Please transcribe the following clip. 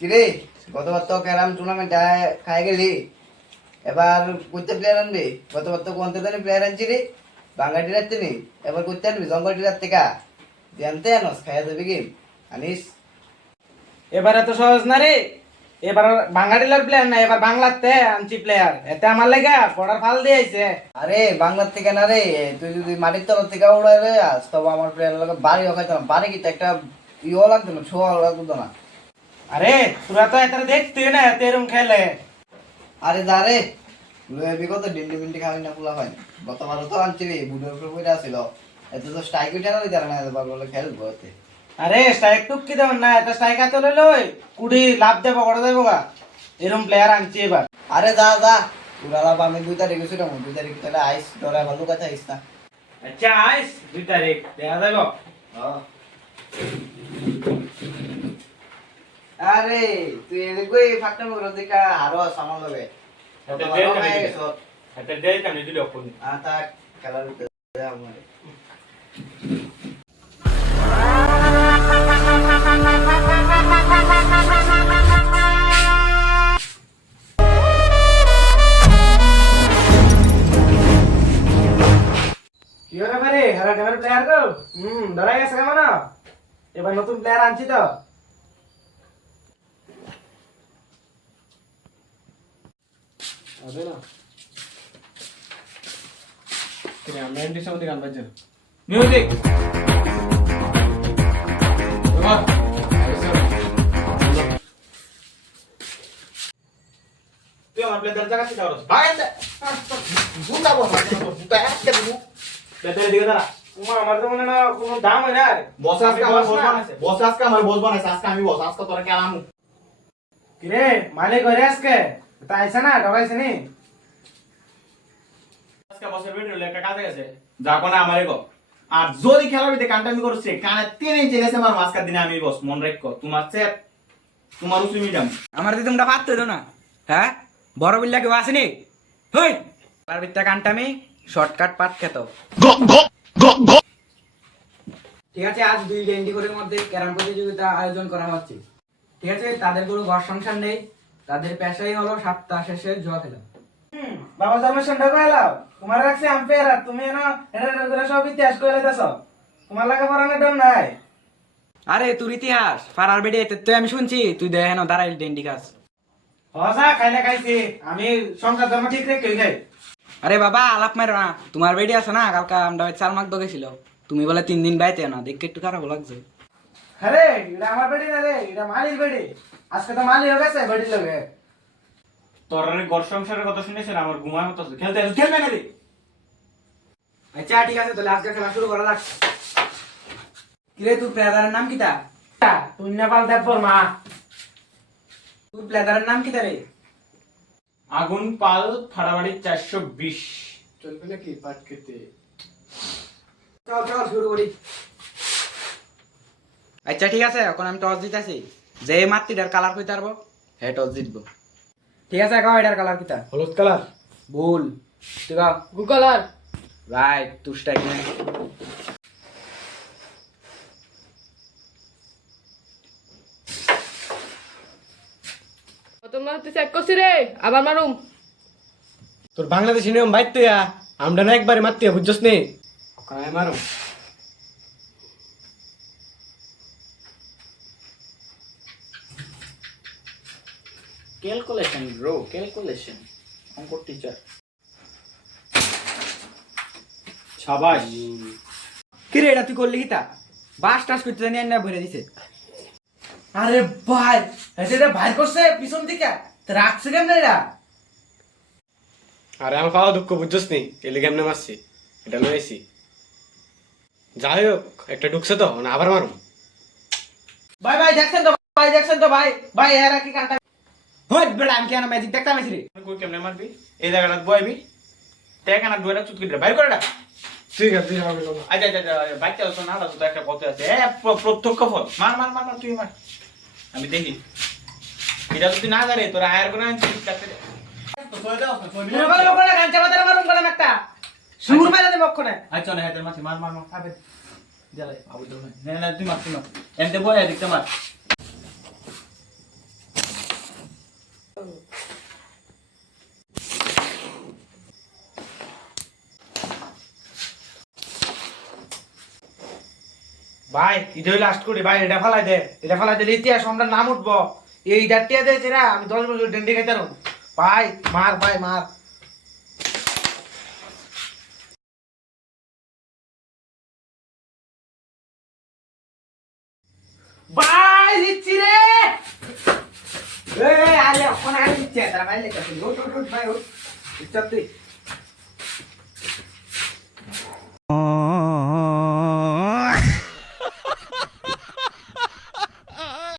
কিরে গতবার তো ক্যারাম টুর্নামেন্ট খাই গেলি, এবার করতে প্লেয়ার আনবি। গতবার তো কোন জানি প্লেয়ার আনছি রে, বাংলা টিরার তিনি, এবার করতে আনবি জঙ্গল টিরার থেকে জানতে আনস খাইয়া যাবি কি আনিস। এবার এত সহজ না রে। এবার বাঙালির প্লেয়ার না, এবার বাংলাতে আনছি প্লেয়ার। এতে আমার লাগা বর্ডার ফাল দিয়ে আইছে। আরে বাংলার থেকে না রে, তুই যদি মাটির তলার থেকে উড়াইলে আস তবে আমার প্লেয়ার লাগে বাড়ি খাইতো না, বাড়ি কিন্তু একটা ইও লাগতো না, ছোঁয়া লাগতো না। আরে তোরা তো এত দেখতে না, এত এরম খেলে। আরে দা রে বিগত ডিন্ডি মিন্ডি খাবি না পোলা হয়। গতবারও তো আনছি রে, বুড়োর উপরে পড়ে আসছিল, এত তো স্ট্রাইক উঠে না জানা না, এবার বলে খেলবো এতে। আরে স্ট্রাইক টুক কি দেব না, এত স্ট্রাইক হাতে লই কুড়ি লাভ দেবো করে দেবো গা। এরম প্লেয়ার আনছি এবার। আরে যা যা উড়ালাম, আমি 2 তারিখ গেছিলাম, 2 তারিখ তাহলে আইস ধরে আবার লুকাতে আইস না। আচ্ছা আইস 2 তারিখ দেখা যাবো। আরে তুই এদিকে ফাটনা মগর দেখা আরো সামান লগে এটা দেই কানে দিল কোন আতা খেলার ভিতরে আমার কি হলো রে হারা টিমের প্লেয়ার গো। ধরা গেছে কেমন? এবার নতুন প্লেয়ার আনছি তো। अबे ना तेरे मेंटी से गान बज মিউজিক তুই আমার প্লেয়ার জায়গা থেকে আরো ভাই বুকা বল বুকা একটা বুক প্লেয়ার দিকে দাঁড়া। তোমার আমার তো মনে না কোনো দাম হয় না রে। বস আজকে আমার বস বানাইছে, বস আজকে আমার বস বানাইছে, আজকে আমি বস, আজকে তোরা কেলামু। কি রে মালিক ঘরে আজকে তা আইছে না ঢগাইছে নি? আজকে বছর বের হলো একটা কাজে গেছে যা কোনা আমারে গো। আর যদি খেলার ভিতরে কান্টামি করছে কানে 3 ইঞ্চি গেছে আমার মাসকার দিনে আমি বস মন রাখো তোমার চেয়ে তোমার উসু মিডাম আমার দি তোমরা পারতো না, হ্যাঁ? বড় বিল্লা কেউ আসেনি? হই তার ভিতরে কানটামি শর্টকাট পাট খেত। ঠিক আছে, আজ 2 ডেন্ডি করে মধ্যে ক্যারাম প্রতিযোগিতা আয়োজন করা হচ্ছে। ঠিক আছে, তাদের কোনো ঘর সংসার নেই, তাদের পেশাই হলো সপ্তাহ শেষে জুয়া খেলা। বাবা জামাই সন্ধ্যা কইলাও তোমার রাখছে আম্পায়ার, আর তুমি না এটা করে সব ইতিহাস কইলে দিছো। তোমার লাগা পড়ানোর ডর নাই। আরে তোর ইতিহাস ফারার বেডে তুই আমি শুনছি, তুই দেখেন দাঁড়াইল ডেন্ডি কাজ। হসা খাইলে খাইছি, আমি সংসার ধর্ম ঠিক রেখে খাই। আরে বাবা আলাপ মারো না, তোমার বেডি আছে না, কালকা আমরা চাল মাক দগেছিল, তুমি বলে 3 দিন বাইতে না, দেখে একটু খারাপ লাগছে। আরে এটা আমার বেডি না রে, এটা মালির বেডি। আজকে তো মালি হয়ে গেছে বেডির লগে। তোর ঘর সংসারের কথা শুনেছেন আমার ঘুমায় মতো খেলতে খেলবে না রে। আচ্ছা ঠিক আছে, তাহলে আজকে খেলা শুরু করা যাক। কিরে তোর প্লেয়ারের নাম কিটা? তুই না পাল দেব মা। তোর প্লেয়ারের নাম কিটা রে? আগুন পাল ফাড়াবাড়ি 420 चलबे ना की पाट खेते চল চল শুরু করি। আচ্ছা ঠিক আছে, এখন আমি টস দিতেছি, যে মাতৃটার কালার কইতে পারবো হে টস জিতবো। ঠিক আছে, কাও এটার কালার কিটা? हलुद कलर ভুল, তুই কাও। गु कलर রাইট, তুই স্ট্রাইক নে। তোমার তো চেক করছি রে, আবার মারুম। তোর বাংলাদেশি নিয়ম বাইতে ইয়া আমরা না একবারে মারতে বুঝছস নি কায় মারো ক্যালকুলেশন ব্রো ক্যালকুলেশন অঙ্ক টিচার শাবাশ। কিরে এটা তুই করলি কিটা? বাস টাস করতে জানি না ভরে দিছে। আরে ভাই এটা ভাই করছে পিছন থেকে, তো রাখছে কেন এটা? আরে আমার পাওয়া দুঃখ বুঝছস নি এলি কেমনে মারছি এটা লইছি যাই হোক একটা ঢুকছে তো না আবার মারুম ভাই ভাই দেখছেন তো, ভাই দেখছেন তো, ভাই ভাই এরা কি কান্টা। হই বেড়া, আমি কেন ম্যাজিক দেখতাম আইছি রে? কই কেমনে মারবি এই জায়গাটা বইবি টেকা না দুইটা চুটকি দে বাইর করে না। ঠিক আছে তুই হবে না আচ্ছা আচ্ছা বাইকটা তো না তো একটা পথে আছে প্রত্যক্ষ ফল মার মার মার মার, তুই মার আমি দেখি এটা যদি না জানে তোরা আয়ার করে আনছিস কাছে তো সরে দাও মনে করে মকনে গাঞ্চা বাজারে মারুম গলাম একটা সুর মেরে দে মকনে। আচ্ছা না হাতের মাছি মার মার মার আবে জ্বালাই আবু তো না না তুই মার তুই মার এমতে বয় দেখতে মার ভাই এটা হইলে লাস্ট করি ভাই, এটা ফেলাই দে, এটা ফেলাই দিলে ইতিহাস আমরা নাম উঠবো। এই ডাটিয়া দিয়েছে না, আমি 10 বছর ডেন্ডি খাইতে পারবো। ভাই মার, ভাই মার। ভাই দিচ্ছি রে। এই আরে এখন আর দিচ্ছে তারা ভাই লেখা তুই উঠ উঠ উঠ ভাই উঠ। চল তুই